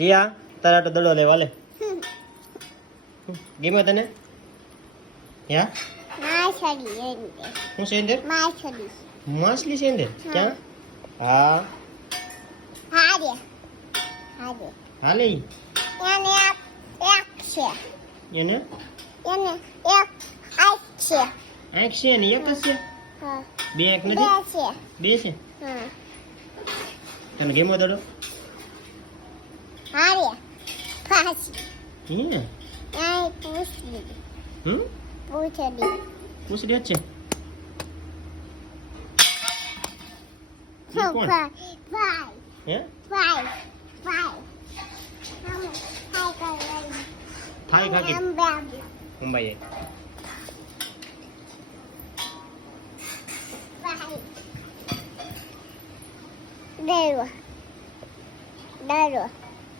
સિયા તારા તો દડો લેવા લે ગમે તને યા શું છે અંદર માછલી છે અંદર ક્યાં હા હાલે એને આંખ છે ને એક જ છે બે આંખ નથી બે છે તને ગેમો દડો હે પૂછડી જ છે કોણ હે થાય ખાકી અંબાઈ Đây rồi.